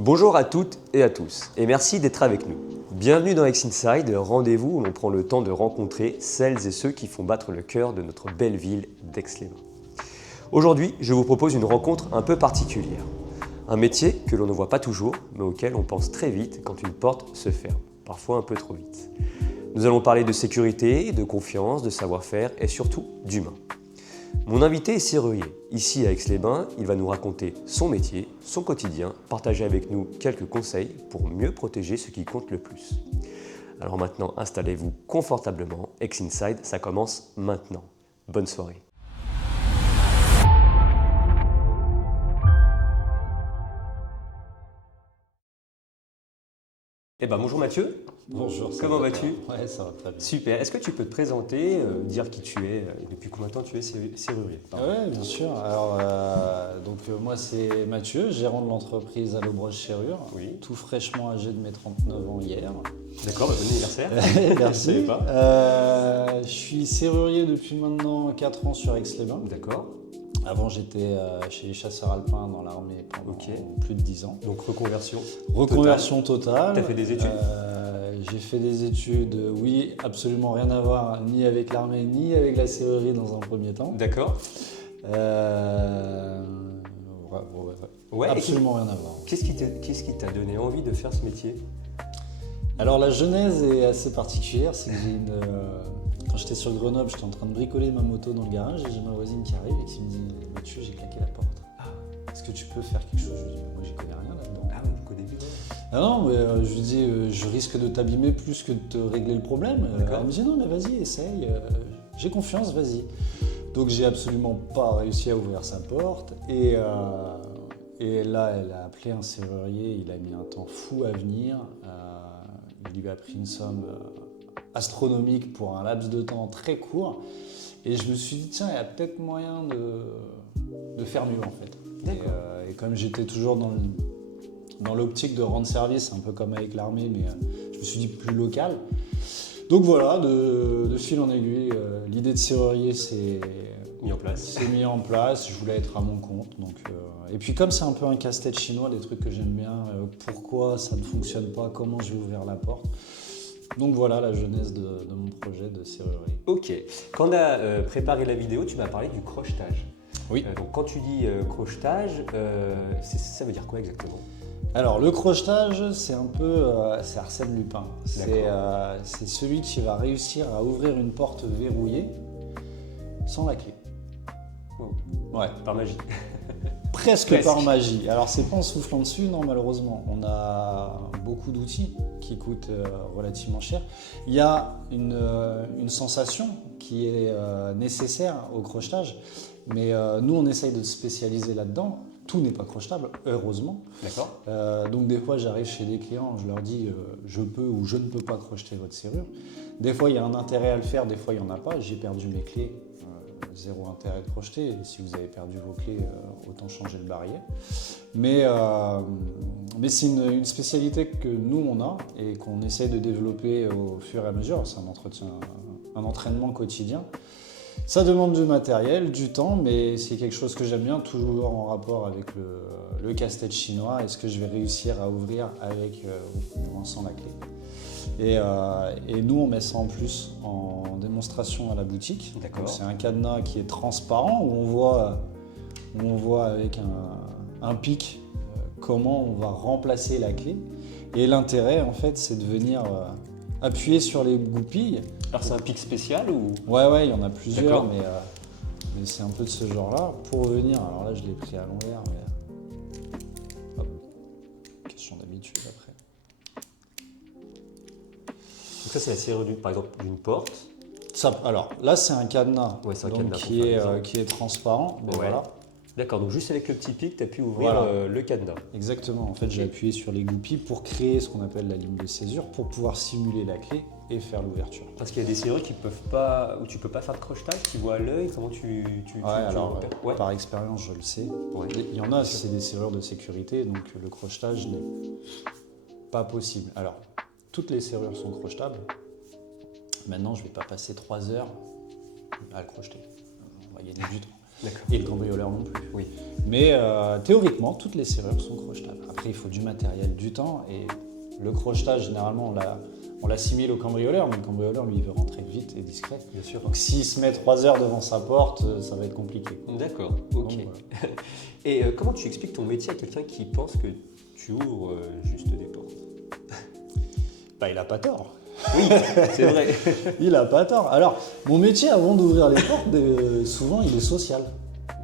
Bonjour à toutes et à tous et merci d'être avec nous. Bienvenue dans X Inside, rendez-vous où l'on prend le temps de rencontrer celles et ceux qui font battre le cœur de notre belle ville d'Aix-les-Bains. Aujourd'hui, je vous propose une rencontre un peu particulière. Un métier que l'on ne voit pas toujours, mais auquel on pense très vite quand une porte se ferme, parfois un peu trop vite. Nous allons parler de sécurité, de confiance, de savoir-faire et surtout d'humain. Mon invité est serrurier. Ici à Aix-les-Bains, il va nous raconter son métier, son quotidien, partager avec nous quelques conseils pour mieux protéger ce qui compte le plus. Alors maintenant, installez-vous confortablement. X Inside, ça commence maintenant. Bonne soirée. Bonjour Mathieu. Bonjour, Comment vas-tu? Ouais, ça va très bien. Super. Est-ce que tu peux te présenter, dire qui tu es et depuis combien de temps tu es serrurier? Oui, bien sûr. Alors, moi, c'est Mathieu, gérant de l'entreprise Allobroche Serrure. Oui. Tout fraîchement âgé de mes 39 ans hier. D'accord, bon anniversaire. Merci. Je savais pas. Je suis serrurier depuis maintenant 4 ans sur Aix-les-Bains. D'accord. Avant, j'étais chez les chasseurs alpins dans l'armée pendant plus de 10 ans. Donc reconversion. Reconversion totale. Tu as fait des études? J'ai fait des études, oui, absolument rien à voir, ni avec l'armée, ni avec la serrurerie dans un premier temps. D'accord. Ouais, absolument rien à voir. Qu'est-ce qui t'a donné envie de faire ce métier? Alors la genèse est assez particulière, c'est que quand j'étais sur Grenoble, j'étais en train de bricoler ma moto dans le garage et j'ai ma voisine qui arrive et qui me dit « Mathieu, j'ai claqué la porte. Est-ce que tu peux faire quelque chose ?» Je lui dis « Moi, j'y connais rien là-dedans. » Ah, vous connaissez pas? Ah non, mais je lui dis « Je risque de t'abîmer plus que de te régler le problème. » Elle me dit « Non, mais vas-y, essaye, j'ai confiance, vas-y. » Donc j'ai absolument pas réussi à ouvrir sa porte et là, elle a appelé un serrurier, il a mis un temps fou à venir. Il lui a pris une somme astronomique pour un laps de temps très court. Et je me suis dit, tiens, il y a peut-être moyen de faire mieux en fait. Et comme j'étais toujours dans l'optique de rendre service, un peu comme avec l'armée, mais je me suis dit plus local. Donc voilà, de fil en aiguille, l'idée de serrurier s'est mis en place. Je voulais être à mon compte. Et puis comme c'est un peu un casse-tête chinois, des trucs que j'aime bien, pourquoi ça ne fonctionne pas, comment je vais ouvrir la porte. Donc voilà la genèse de mon projet de serrurerie. Ok. Quand on a préparé la vidéo, tu m'as parlé du crochetage. Oui. Donc quand tu dis crochetage, ça veut dire quoi exactement? Alors le crochetage, c'est un peu, c'est Arsène Lupin. C'est celui qui va réussir à ouvrir une porte verrouillée sans la clé. Oh. Ouais. Par magie. Presque par magie. Alors c'est pas en soufflant dessus, non malheureusement. On a beaucoup d'outils qui coûtent relativement cher. Il y a une sensation qui est nécessaire au crochetage, mais nous on essaye de se spécialiser là-dedans. Tout n'est pas crochetable, heureusement. D'accord. Donc des fois j'arrive chez des clients, je leur dis je peux ou je ne peux pas crocheter votre serrure. Des fois il y a un intérêt à le faire, des fois il n'y en a pas. J'ai perdu mes clés. Zéro intérêt de crocheter. Et si vous avez perdu vos clés, autant changer le barillet. Mais c'est une spécialité que nous, on a et qu'on essaie de développer au fur et à mesure. C'est un entraînement quotidien. Ça demande du matériel, du temps, mais c'est quelque chose que j'aime bien, toujours en rapport avec le casse-tête chinois. Est-ce que je vais réussir à ouvrir avec ou sans la clé? Et nous, on met ça en plus en démonstration à la boutique. D'accord. C'est un cadenas qui est transparent où on voit avec un pic comment on va remplacer la clé. Et l'intérêt, en fait, c'est de venir appuyer sur les goupilles. Alors c'est un pic spécial ou? Ouais, il y en a plusieurs, mais c'est un peu de ce genre-là. Pour venir, alors là, je l'ai pris à l'envers, mais hop, question d'habitude après. Donc ça c'est la serrure par exemple d'une porte. Alors là c'est un cadenas, qui est transparent. Ouais. Voilà. D'accord, donc juste avec le petit pic, tu as pu ouvrir le cadenas. Exactement, en fait j'ai appuyé sur les goupilles pour créer ce qu'on appelle la ligne de césure, pour pouvoir simuler la clé et faire l'ouverture. Parce qu'il y a des serrures où tu peux pas faire de crochetage, qui voient à l'œil, comment tu par expérience je le sais. Ouais. Il y en a, c'est des serrures de sécurité, donc le crochetage n'est pas possible. Alors, toutes les serrures sont crochetables. Maintenant, je ne vais pas passer 3 heures à le crocheter. On va gagner du temps. D'accord. Et le cambrioleur non plus. Oui. Mais théoriquement, toutes les serrures sont crochetables. Après, il faut du matériel, du temps. Et le crochetage, généralement, on l'assimile au cambrioleur, mais le cambrioleur, lui, il veut rentrer vite et discret. Bien sûr. Donc s'il se met 3 heures devant sa porte, ça va être compliqué. D'accord, ok. Donc, voilà. Et comment tu expliques ton métier à quelqu'un qui pense que tu ouvres juste des portes? Bah, il n'a pas tort. Oui, c'est vrai. Il n'a pas tort. Alors, mon métier, avant d'ouvrir les portes, souvent, il est social.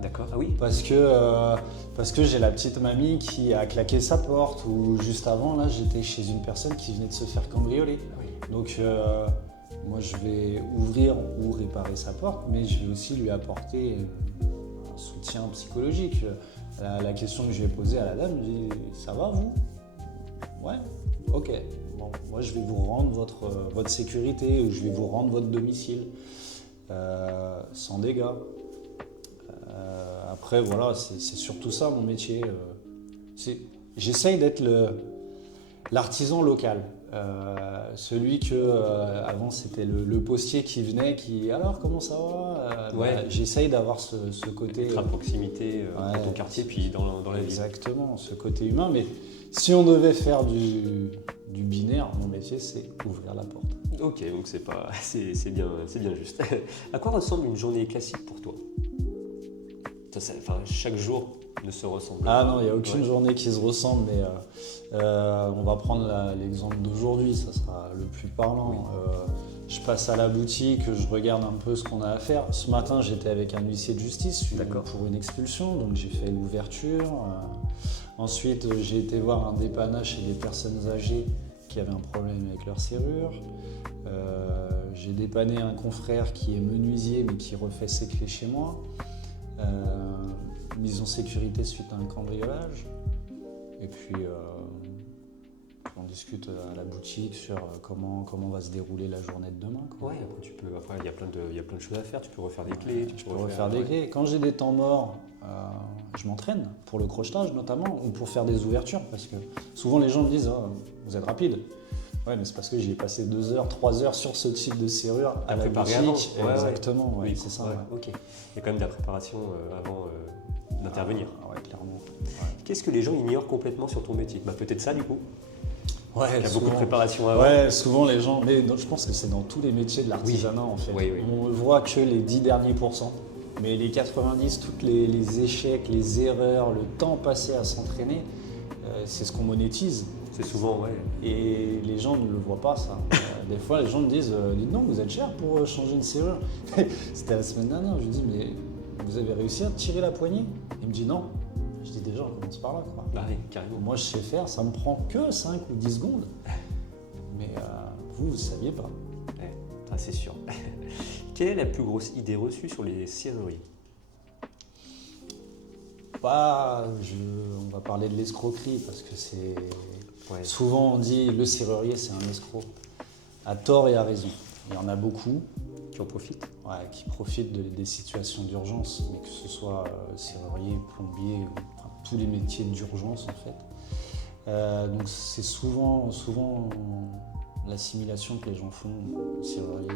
D'accord, ah oui. Parce que j'ai la petite mamie qui a claqué sa porte, ou juste avant, là, j'étais chez une personne qui venait de se faire cambrioler. Oui. Donc, moi, je vais ouvrir ou réparer sa porte, mais je vais aussi lui apporter un soutien psychologique. La question que je lui ai posée à la dame, je lui ai dit, ça va, vous? Ouais, ok. Bon, moi, je vais vous rendre votre sécurité, ou je vais vous rendre votre domicile, sans dégâts. Après, voilà, c'est surtout ça mon métier. J'essaye d'être l'artisan local. Celui que, avant, c'était le postier qui venait, alors comment ça va? Ouais. J'essaye d'avoir ce côté. Être à proximité Ouais. dans ton quartier, puis dans la ville. Exactement, ce côté humain. Mais si on devait faire du binaire, mon métier, c'est ouvrir la porte. Ok, donc c'est bien juste. À quoi ressemble une journée classique pour toi? Chaque jour ne se ressemble pas. Ah non, il n'y a aucune journée qui se ressemble, mais on va prendre l'exemple d'aujourd'hui, ça sera le plus parlant. Oui. Je passe à la boutique, je regarde un peu ce qu'on a à faire. Ce matin, j'étais avec un huissier de justice pour une expulsion, donc j'ai fait l'ouverture. Ensuite, j'ai été voir un dépannage chez des personnes âgées qui avaient un problème avec leur serrure. J'ai dépanné un confrère qui est menuisier, mais qui refait ses clés chez moi. Mise en sécurité suite à un cambriolage. Et puis on discute à la boutique sur comment va se dérouler la journée de demain. Ouais, après il y a plein de choses à faire. Tu peux refaire des clés, tu peux refaire des clés. Quand j'ai des temps morts, je m'entraîne pour le crochetage notamment, ou pour faire des ouvertures, parce que souvent les gens me disent vous êtes rapide. Ouais, mais c'est parce que j'y ai passé 2 heures, 3 heures sur ce type de serrure à la boutique. Avant. Exactement, oui, c'est ça. Ouais. Ok. Il y a quand même de la préparation avant d'intervenir. Ouais, clairement. Ouais. Qu'est-ce que les gens ignorent complètement sur ton métier? Peut-être ça du coup. Ouais, il y a beaucoup de préparation avant. Ouais, souvent les gens, mais je pense que c'est dans tous les métiers de l'artisanat en fait. Oui. On voit que les 10 derniers pourcents, mais les 90, tous les échecs, les erreurs, le temps passé à s'entraîner, c'est ce qu'on monétise. C'est souvent, ouais. Et les gens ne le voient pas, ça. Des fois, les gens me disent dites donc, vous êtes cher pour changer une serrure. C'était la semaine dernière, je lui dis mais vous avez réussi à tirer la poignée? Il me dit non. Je dis déjà, on commence par là, quoi. Bah oui, carrément. Moi, je sais faire, ça me prend que 5 ou 10 secondes. Mais vous ne saviez pas. Ouais, c'est sûr. Quelle est la plus grosse idée reçue sur les serruriers? On va parler de l'escroquerie parce que c'est... Ouais. Souvent, on dit le serrurier, c'est un escroc. À tort et à raison. Il y en a beaucoup. Qui en profitent? Ouais, qui profitent des situations d'urgence, mais que ce soit serrurier, plombier, tous les métiers d'urgence en fait. Donc c'est souvent l'assimilation que les gens font, serrurier,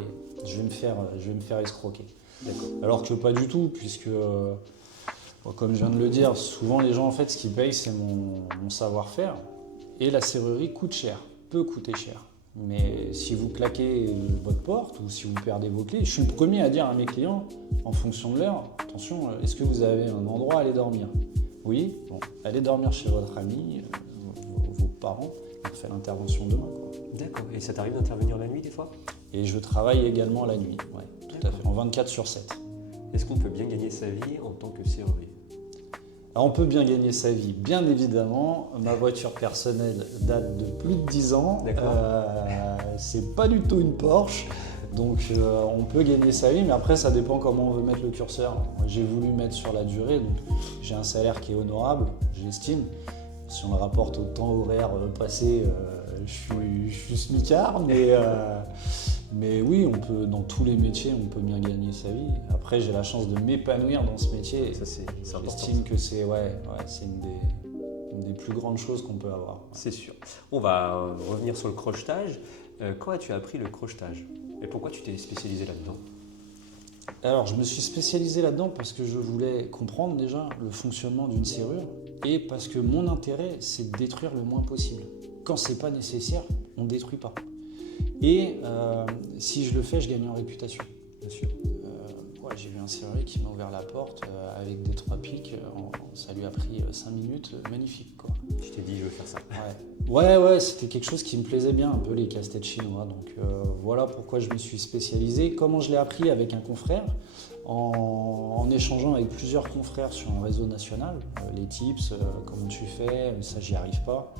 je vais me faire escroquer. D'accord. Alors que pas du tout, puisque comme je viens de le dire, souvent les gens en fait ce qu'ils payent c'est mon savoir-faire, et la serrurerie coûte cher, peut coûter cher. Mais si vous claquez votre porte ou si vous perdez vos clés, je suis le premier à dire à mes clients, en fonction de l'heure, attention, est-ce que vous avez un endroit à aller dormir? Oui, bon, allez dormir chez votre ami, vos parents, on fait l'intervention demain. D'accord, et ça t'arrive d'intervenir la nuit des fois? Et je travaille également la nuit, ouais, tout à fait, en 24/7. Est-ce qu'on peut bien gagner sa vie en tant que serrurier? Alors, on peut bien gagner sa vie, bien évidemment. Ma voiture personnelle date de plus de 10 ans. C'est pas du tout une Porsche. Donc on peut gagner sa vie, mais après ça dépend comment on veut mettre le curseur. J'ai voulu mettre sur la durée, donc j'ai un salaire qui est honorable, j'estime. Si on le rapporte au temps horaire passé, je suis smicard, mais oui, on peut, dans tous les métiers, on peut bien gagner sa vie. Après, j'ai la chance de m'épanouir dans ce métier. Ça, c'est j'estime que c'est une des plus grandes choses qu'on peut avoir. C'est sûr. On va revenir sur le crochetage. Quand as-tu appris le crochetage? Et pourquoi tu t'es spécialisé là-dedans? Alors, je me suis spécialisé là-dedans parce que je voulais comprendre déjà le fonctionnement d'une serrure et parce que mon intérêt, c'est de détruire le moins possible. Quand c'est pas nécessaire, on ne détruit pas. Et si je le fais, je gagne en réputation. Bien sûr. J'ai vu un serrurier qui m'a ouvert la porte avec des 3 pics. Ça lui a pris 5 minutes. Magnifique, quoi. Je t'ai dit, je veux faire ça. Ouais, c'était quelque chose qui me plaisait bien, un peu les casse-têtes chinois. Donc voilà pourquoi je me suis spécialisé. Comment je l'ai appris avec un confrère, en échangeant avec plusieurs confrères sur un réseau national. Les tips, comment tu fais, ça j'y arrive pas.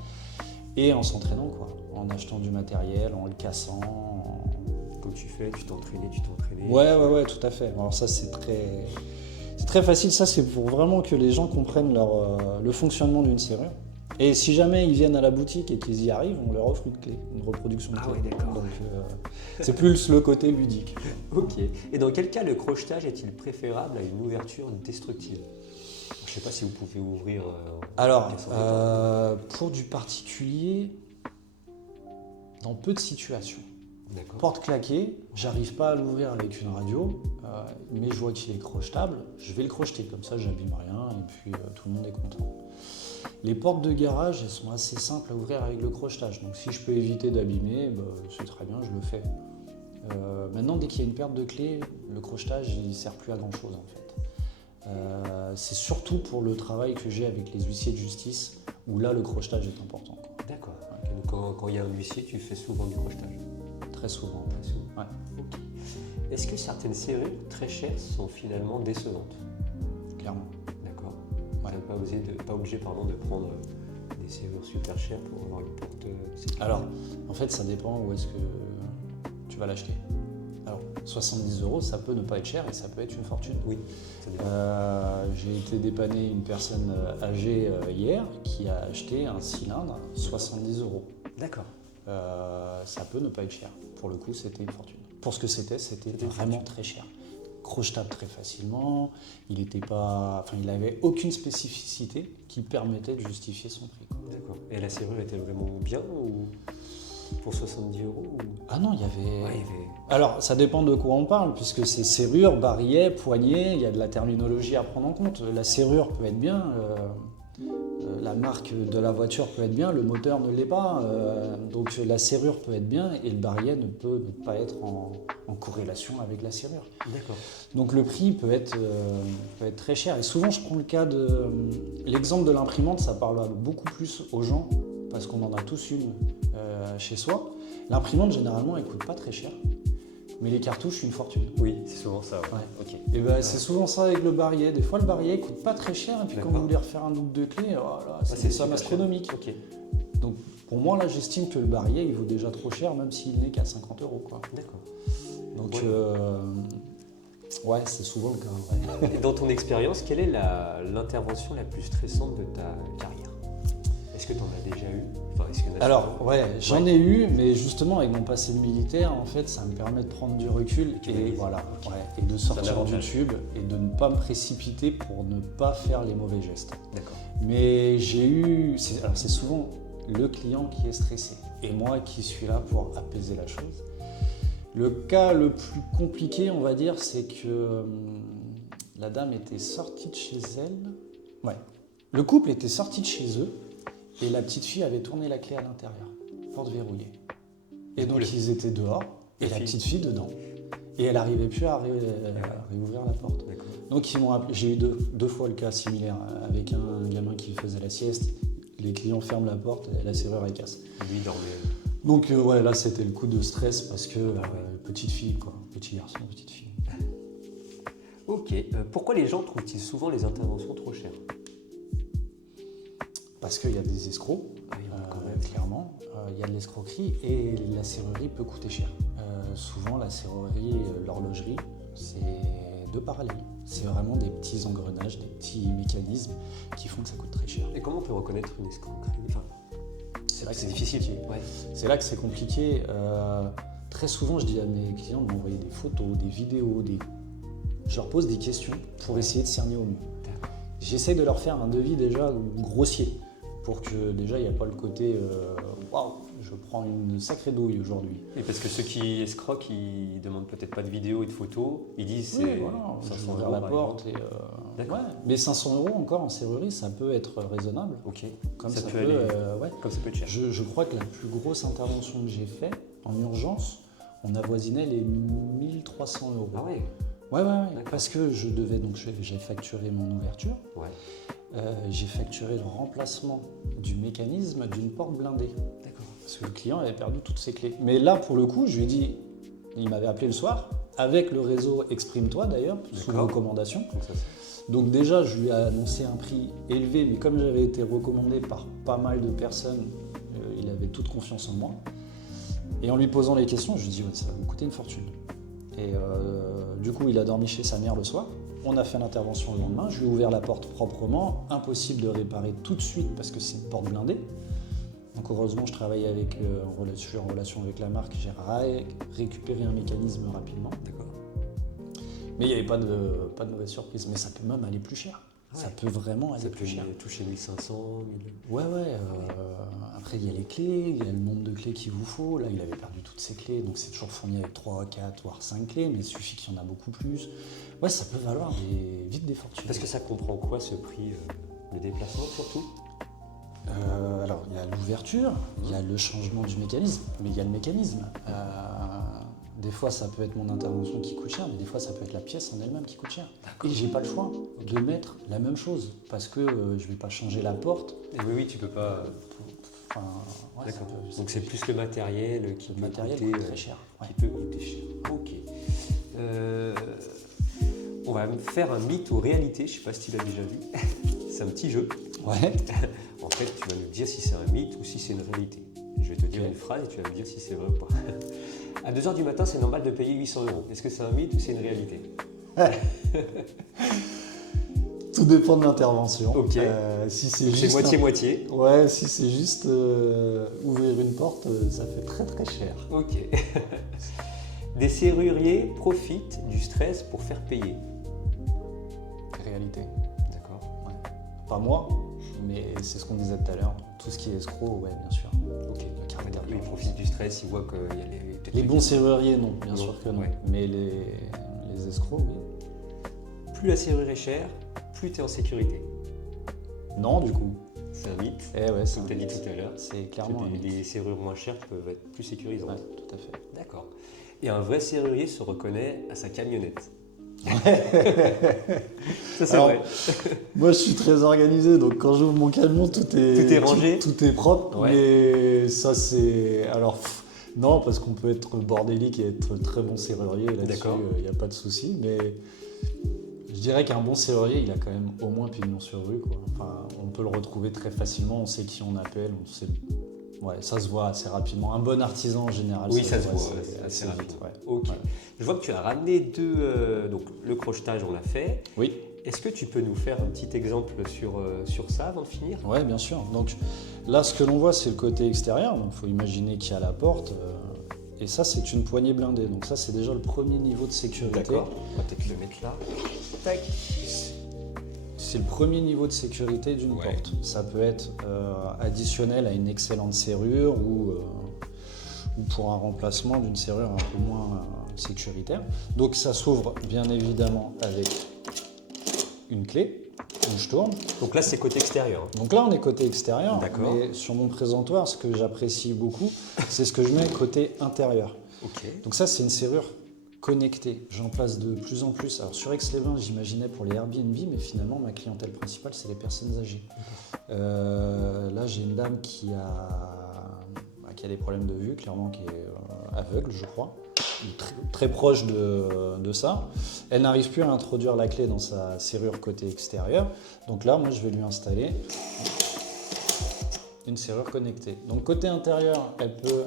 Et en s'entraînant, quoi. En achetant du matériel, en le cassant. Comme tu fais, tu t'entraînais. Ouais, tout à fait. Alors ça, c'est très facile. Ça, c'est pour vraiment que les gens comprennent le fonctionnement d'une serrure. Et si jamais ils viennent à la boutique et qu'ils y arrivent, on leur offre une clé, une reproduction de clé. Ah ouais, d'accord. Donc c'est plus le côté ludique. Ok. Et dans quel cas le crochetage est-il préférable à une ouverture destructive? Je ne sais pas si vous pouvez ouvrir. Alors, pour du particulier, dans peu de situations. D'accord. Porte claquée, j'arrive pas à l'ouvrir avec une radio, mais je vois qu'il est crochetable, je vais le crocheter, comme ça j'abîme rien et puis tout le monde est content. Les portes de garage, elles sont assez simples à ouvrir avec le crochetage, donc si je peux éviter d'abîmer, c'est très bien, je le fais. Maintenant, dès qu'il y a une perte de clé, le crochetage il sert plus à grand chose en fait. C'est surtout pour le travail que j'ai avec les huissiers de justice, où là le crochetage est important, quoi. D'accord. Donc, quand il y a un huissier, tu fais souvent du crochetage? Très souvent. Ouais. Ok. Est-ce que certaines serrures très chères sont finalement décevantes? Clairement. D'accord. Ouais. Vous n'êtes pas obligé de prendre des serrures super chères pour avoir une porte sécurisée? Alors, en fait, ça dépend où est-ce que tu vas l'acheter. Alors, 70 €, ça peut ne pas être cher et ça peut être une fortune. Oui, ça dépend. J'ai été dépanner une personne âgée hier qui a acheté un cylindre 70 €. D'accord. Ça peut ne pas être cher. Pour le coup, c'était une fortune. Pour ce que c'était vraiment très cher. Crochetable très facilement, il avait aucune spécificité qui permettait de justifier son prix, quoi. D'accord. Et la serrure était vraiment bien ou pour 70 € ou... Ah non, il y avait... Ouais, Alors, ça dépend de quoi on parle, puisque c'est serrure, barillet, poignée, il y a de la terminologie à prendre en compte. La serrure peut être bien, la marque de la voiture peut être bien, le moteur ne l'est pas. Donc la serrure peut être bien et le barillet ne peut pas être en corrélation avec la serrure. D'accord. Donc le prix peut être très cher. Et souvent, je prends l'exemple de l'imprimante, ça parle beaucoup plus aux gens, parce qu'on en a tous une chez soi. L'imprimante, généralement, elle ne coûte pas très cher, mais les cartouches, une fortune. Oui, c'est souvent ça. Ouais. Ok. Et c'est souvent ça avec le barillet. Des fois, le barillet ne coûte pas très cher, et puis quand vous voulez refaire un double de clé, c'est une somme astronomique. Ok. Donc pour moi, là, j'estime que le barillet, il vaut déjà trop cher, même s'il n'est qu'à 50 €, quoi. D'accord. Donc, c'est souvent le cas. Ouais. Et dans ton expérience, quelle est l'intervention la plus stressante de ta carrière? Est-ce que tu en as déjà eu? Alors, j'en ai eu, mais justement, avec mon passé de militaire, en fait, ça me permet de prendre du recul et de sortir du tube et de ne pas me précipiter pour ne pas faire les mauvais gestes. D'accord. Mais c'est souvent le client qui est stressé et moi qui suis là pour apaiser la chose. Le cas le plus compliqué, on va dire, c'est que la dame était sortie de chez elle. Ouais. Le couple était sorti de chez eux. Et la petite fille avait tourné la clé à l'intérieur, porte verrouillée. Et donc ils étaient dehors, et la petite fille dedans. Et elle n'arrivait plus à réouvrir la porte. D'accord. Donc ils m'ont appelé. J'ai eu deux fois le cas similaire, avec un gamin qui faisait la sieste. Les clients ferment la porte, et la serrure elle casse. Lui il dormait. Donc là c'était le coup de stress parce que petite fille, quoi. Petit garçon, petite fille. Ok. Pourquoi les gens trouvent-ils souvent les interventions trop chères? Parce qu'il y a des escrocs, clairement, il y a de l'escroquerie et la serrurerie peut coûter cher. Souvent, la serrurerie, l'horlogerie, c'est deux parallèles. C'est vraiment des petits engrenages, des petits mécanismes qui font que ça coûte très cher. Et comment on peut reconnaître une escroquerie? C'est là que c'est difficile. Ouais. C'est là que c'est compliqué. Très souvent, je dis à mes clients de m'envoyer des photos, des vidéos, je leur pose des questions pour essayer de cerner au mieux. J'essaie de leur faire un devis déjà grossier. pour que déjà il n'y a pas le côté waouh, je prends une sacrée douille aujourd'hui. Et parce que ceux qui escroquent, ils demandent peut-être pas de vidéos et de photos, ils disent Oui, c'est voilà, 500 j'ouvre euros la par porte exemple. et D'accord. ouais. Mais 500 euros encore en serrurerie, ça peut être raisonnable. Ok. Comme ça ça peut peut, aller, ouais. comme ça peut être cher. Je crois que la plus grosse intervention que j'ai faite en urgence, on avoisinait les 1300 euros. Ah ouais. Ouais, D'accord. parce que je devais, donc j'ai facturé mon ouverture, Ouais. j'ai facturé le remplacement du mécanisme d'une porte blindée. D'accord. Parce que le client avait perdu toutes ses clés. Mais là, pour le coup, je lui ai dit, il m'avait appelé le soir, avec le réseau Exprime-toi d'ailleurs, sous D'accord. recommandation. Donc ça, c'est- Donc déjà, je lui ai annoncé un prix élevé, mais comme j'avais été recommandé par pas mal de personnes, il avait toute confiance en moi. Et en lui posant les questions, je lui ai dit, ouais, ça va vous coûter une fortune. Et du coup, il a dormi chez sa mère le soir. On a fait l'intervention le lendemain. Je lui ai ouvert la porte proprement. Impossible de réparer tout de suite parce que c'est une porte blindée. Donc heureusement, je travaille avec, je suis en relation avec la marque. J'ai récupéré un mécanisme rapidement. D'accord. Mais il n'y avait pas de mauvaise surprise. Mais ça peut même aller plus cher. Ouais. Ça peut vraiment aller Ça plus peut cher. toucher 1500, 1000. Ouais. Après, il y a les clés, il y a le nombre de clés qu'il vous faut. Là, il avait perdu toutes ses clés, donc c'est toujours fourni avec 3, 4, voire 5 clés, mais il suffit qu'il y en a beaucoup plus. Ouais, ça peut valoir vite des fortunes. Parce que ça comprend quoi ce prix le déplacement surtout? Alors, il y a l'ouverture, il y a le changement du mécanisme, mais il y a le mécanisme. Des fois, ça peut être mon intervention qui coûte cher, mais des fois, ça peut être la pièce en elle-même qui coûte cher. Et j'ai pas le choix de mettre la même chose, parce que je vais pas changer la porte. Et oui, tu peux pas. Enfin, ouais, D'accord. ça peut- Donc c'est plus le matériel qui le peut matériel coûter, coûte très cher. Ouais. qui peut coûter cher. Ok. On va faire un mythe ou réalité, je sais pas si tu l'as déjà vu. C'est un petit jeu. Ouais. En fait, tu vas nous dire si c'est un mythe ou si c'est une réalité. Je vais te dire Ok. une phrase et tu vas me dire si c'est vrai ou pas. À 2h du matin, c'est normal de payer 800 euros. Est-ce que c'est un mythe ou c'est une réalité? Tout dépend de l'intervention. Ok. Si c'est C'est juste moitié-moitié. Ouais, si c'est juste ouvrir une porte, ça fait très très cher. Ok. Des serruriers profitent du stress pour faire payer. Réalité. D'accord. Ouais. Pas moi, mais c'est ce qu'on disait tout à l'heure. Tout ce qui est escroc, ouais, bien sûr. Ok. Le caractère Ils d'urgence. profitent du stress, ils voient qu'il y a peut-être Les bons serruriers, non, bien Non, sûr que non. ouais. Mais les escrocs, oui. Plus la serrure est chère, plus tu es en sécurité. Non, du coup. C'est un mythe. Eh ouais, c'est Comme un tu as dit mythe. tout à l'heure. C'est clairement un mythe. Les serrures moins chères peuvent être plus sécurisantes. Ouais, tout à fait. D'accord. Et un vrai serrurier se reconnaît à sa camionnette. Ça, c'est Alors, vrai. Moi, je suis très organisé, donc quand j'ouvre mon camion, tout est rangé. tout est propre. Ouais. Mais ça, c'est. Alors, non, parce qu'on peut être bordélique et être très bon serrurier. Là-dessus, D'accord. il n'y a pas de souci. Mais je dirais qu'un bon serrurier, il a quand même au moins pignon sur rue, quoi. Enfin, on peut le retrouver très facilement. On sait qui on appelle. On sait. Ouais, ça se voit assez rapidement. Un bon artisan en général. Oui, ça se voit assez assez vite. rapidement. Ouais. Ok. Ouais. Je vois que tu as ramené deux. Donc, le crochetage, on l'a fait. Oui. Est-ce que tu peux nous faire un petit exemple sur ça avant de finir? Ouais, bien sûr. Donc là, ce que l'on voit, c'est le côté extérieur. Donc il faut imaginer qu'il y a la porte. Et ça, c'est une poignée blindée. Donc ça, c'est déjà le premier niveau de sécurité. D'accord. On va peut-être le mettre là. Tac. C'est le premier niveau de sécurité d'une Ouais. porte. Ça peut être additionnel à une excellente serrure ou pour un remplacement d'une serrure un peu moins sécuritaire. Donc ça s'ouvre bien évidemment avec une clé. Donc je tourne. Donc là, c'est côté extérieur. Donc là, on est côté extérieur, D'accord. mais sur mon présentoir, ce que j'apprécie beaucoup, c'est ce que je mets côté intérieur. Ok. Donc ça, c'est une serrure connectée. J'en place de plus en plus. Alors sur Aix-les-Bains, j'imaginais pour les Airbnb, mais finalement, ma clientèle principale, c'est les personnes âgées. Là, j'ai une dame qui a des problèmes de vue, clairement, qui est aveugle, je crois. Très, très proche de ça. Elle n'arrive plus à introduire la clé dans sa serrure côté extérieur. Donc là, moi, je vais lui installer une serrure connectée. Donc côté intérieur, elle peut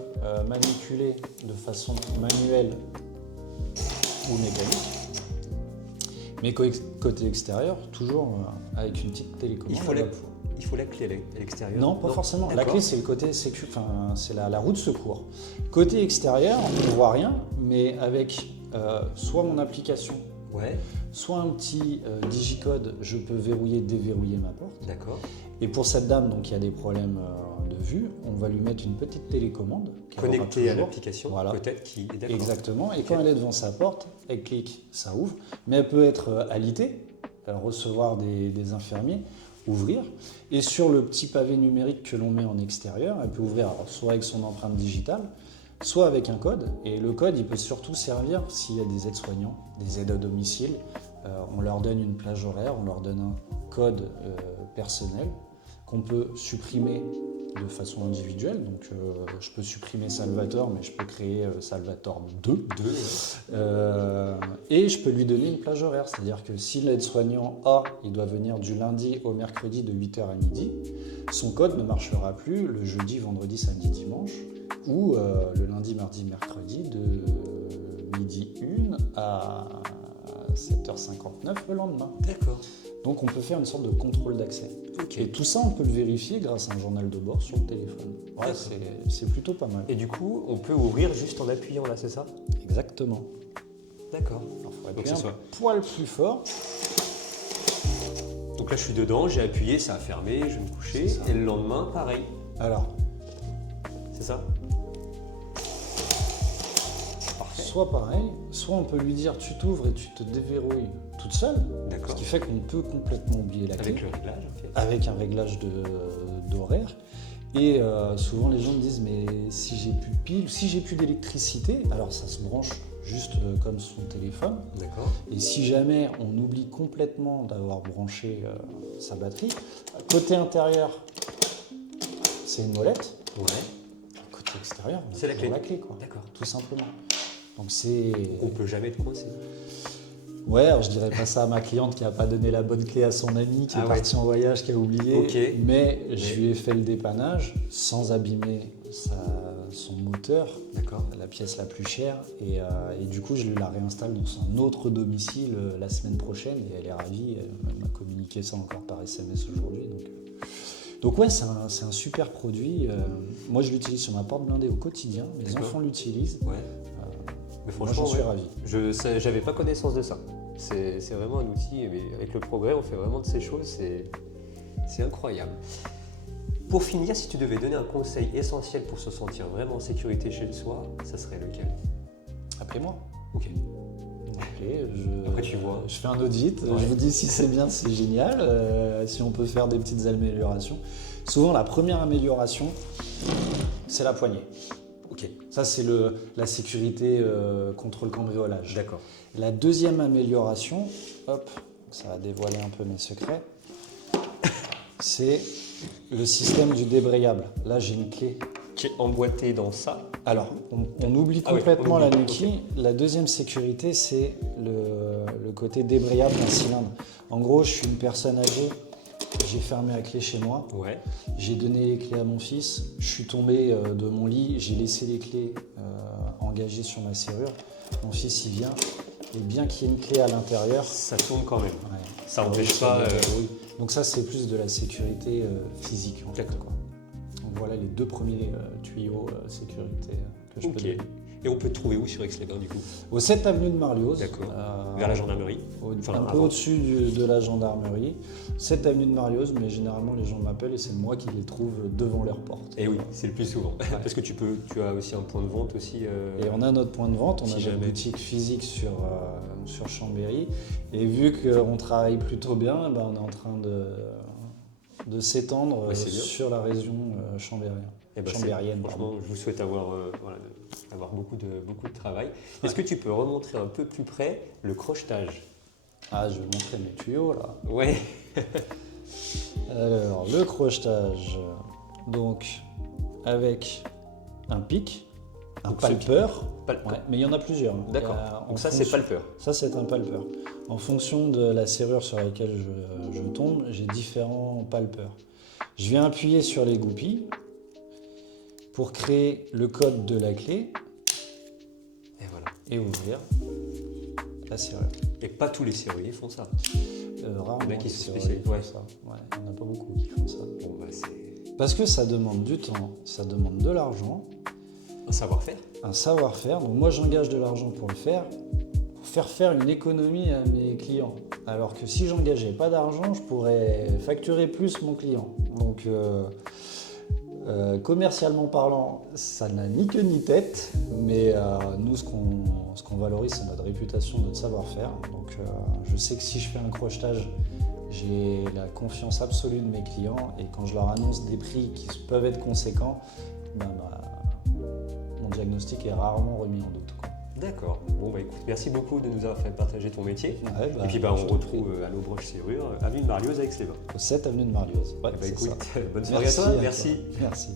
manipuler de façon manuelle ou mécanique. Mais côté extérieur, toujours avec une petite télécommande. Il faut la clé à l'extérieur. Non, pas forcément. La D'accord. clé, c'est le côté c'est la roue de secours. Côté extérieur, on ne voit rien, mais avec soit mon application, Ouais. soit un petit digicode, je peux verrouiller, déverrouiller ma porte. D'accord. Et pour cette dame donc, qui a des problèmes de vue, on va lui mettre une petite télécommande. Connectée à l'application, voilà. peut-être qui est d'accord. Exactement. Et quand elle est devant sa porte, elle clique, ça ouvre. Mais elle peut être alitée, recevoir des infirmiers, ouvrir. Et sur le petit pavé numérique que l'on met en extérieur, elle peut ouvrir alors, soit avec son empreinte digitale, soit avec un code. Et le code, il peut surtout servir s'il y a des aides-soignants, des aides à domicile. On leur donne une plage horaire, on leur donne un code personnel qu'on peut supprimer de façon individuelle. Donc je peux supprimer Salvatore, mais je peux créer Salvatore 2. Et je peux lui donner une plage horaire. C'est-à-dire que si l'aide-soignant A, il doit venir du lundi au mercredi de 8h à midi, son code ne marchera plus le jeudi, vendredi, samedi, dimanche, ou le lundi, mardi, mercredi de midi 1 à 7h59 le lendemain. D'accord. Donc on peut faire une sorte de contrôle d'accès. Okay. Et tout ça, on peut le vérifier grâce à un journal de bord sur le téléphone. Ouais, c'est plutôt pas mal. Et du coup, on peut ouvrir juste en appuyant là, c'est ça? Exactement. D'accord. Alors, il faut appuyer un poil plus fort. Donc là, je suis dedans, j'ai appuyé, ça a fermé, je vais me coucher. Et le lendemain, pareil. Alors, c'est ça? Soit pareil, soit on peut lui dire tu t'ouvres et tu te déverrouilles toute seule. D'accord. Ce qui fait qu'on peut complètement oublier la clé. Avec le réglage, ok. Avec un réglage d'horaire. Et souvent les gens me disent mais si j'ai plus de pile, si j'ai plus d'électricité, alors ça se branche juste comme son téléphone. D'accord. Et si jamais on oublie complètement d'avoir branché sa batterie, côté intérieur, c'est une molette. Ouais. Côté extérieur, c'est la clé. La clé, quoi. D'accord. Tout simplement. Donc c'est. On peut jamais être coincé. Ouais, alors je dirais pas ça à ma cliente qui n'a pas donné la bonne clé à son ami, qui est parti en voyage, qui a oublié. Okay. Mais je lui ai fait le dépannage sans abîmer son moteur, la pièce la plus chère. Et du coup, je lui la réinstalle dans son autre domicile la semaine prochaine. Et elle est ravie. Elle m'a communiqué ça encore par SMS aujourd'hui. Donc ouais, c'est un super produit. Moi, je l'utilise sur ma porte blindée au quotidien. Mes enfants l'utilisent. Ouais. Mais franchement, moi, j'en suis ravi. Je n'avais pas connaissance de ça. C'est vraiment un outil, mais avec le progrès, on fait vraiment de ces choses, c'est incroyable. Pour finir, si tu devais donner un conseil essentiel pour se sentir vraiment en sécurité chez soi, ça serait lequel? Appelez-moi. Ok. Après, tu vois. Je fais un audit, je vous dis si c'est bien, c'est génial, si on peut faire des petites améliorations. Souvent, la première amélioration, c'est la poignée. Ok. Ça, c'est la sécurité contre le cambriolage. D'accord. La deuxième amélioration, hop, ça va dévoiler un peu mes secrets, c'est le système du débrayable. Là, j'ai une clé qui est emboîtée dans ça. Alors, on oublie complètement la Nuki. Okay. La deuxième sécurité, c'est le côté débrayable d'un cylindre. En gros, je suis une personne âgée. J'ai fermé la clé chez moi, j'ai donné les clés à mon fils, je suis tombé de mon lit, j'ai laissé les clés engagées sur ma serrure. Mon fils il vient, et bien qu'il y ait une clé à l'intérieur, ça tourne quand même. Ouais, ça n'empêche pas. Oui. Donc ça c'est plus de la sécurité physique. En fait, quoi. Donc voilà les deux premiers tuyaux sécurité que je peux donner. Et on peut te trouver où sur Aix-les-Bains du coup? Au 7 avenue de Marlioz. D'accord. Vers la gendarmerie. Un peu au-dessus de la gendarmerie. 7 avenue de Marlioz, mais généralement les gens m'appellent et c'est moi qui les trouve devant leur porte. Et oui, c'est le plus souvent. Ouais. Parce que tu as aussi un point de vente aussi. Et on a notre point de vente, on a notre boutique physique sur Chambéry. Et vu qu'on travaille plutôt bien, on est en train de s'étendre sur la région chambérienne. Franchement, je vous souhaite avoir beaucoup de travail. Est-ce que tu peux remontrer un peu plus près le crochetage? Ah, je vais montrer mes tuyaux là. Ouais. Alors, le crochetage, donc avec un pic, un palpeur, mais il y en a plusieurs. D'accord. Donc ça, c'est palpeur. Ça, c'est un palpeur. En fonction de la serrure sur laquelle je tombe, j'ai différents palpeurs. Je viens appuyer sur les goupilles pour créer le code de la clé et ouvrir la serrure. Et pas tous les serruriers font ça. Rarement. Il y en a qui sont spécialisés. Il n'y en a pas beaucoup qui font ça. Bon, parce que ça demande du temps, ça demande de l'argent. Un savoir-faire. Un savoir-faire. Donc moi, j'engage de l'argent pour le faire. Pour faire faire une économie à mes clients. Alors que si j'engageais pas d'argent, je pourrais facturer plus mon client. Donc commercialement parlant, ça n'a ni queue ni tête, mais nous, ce qu'on valorise, c'est notre réputation, notre savoir-faire. Donc je sais que si je fais un crochetage, j'ai la confiance absolue de mes clients, et quand je leur annonce des prix qui peuvent être conséquents, mon diagnostic est rarement remis en doute, quoi. D'accord. Bon, bah écoute, merci beaucoup de nous avoir fait partager ton métier. Ouais, et puis on retrouve à l'Aubroche Serrure, avenue de Marlioz avec Slévin. Au 7 avenue de Marlioz. Ouais, Écoute, ça. bonne soirée à toi. Merci. Merci.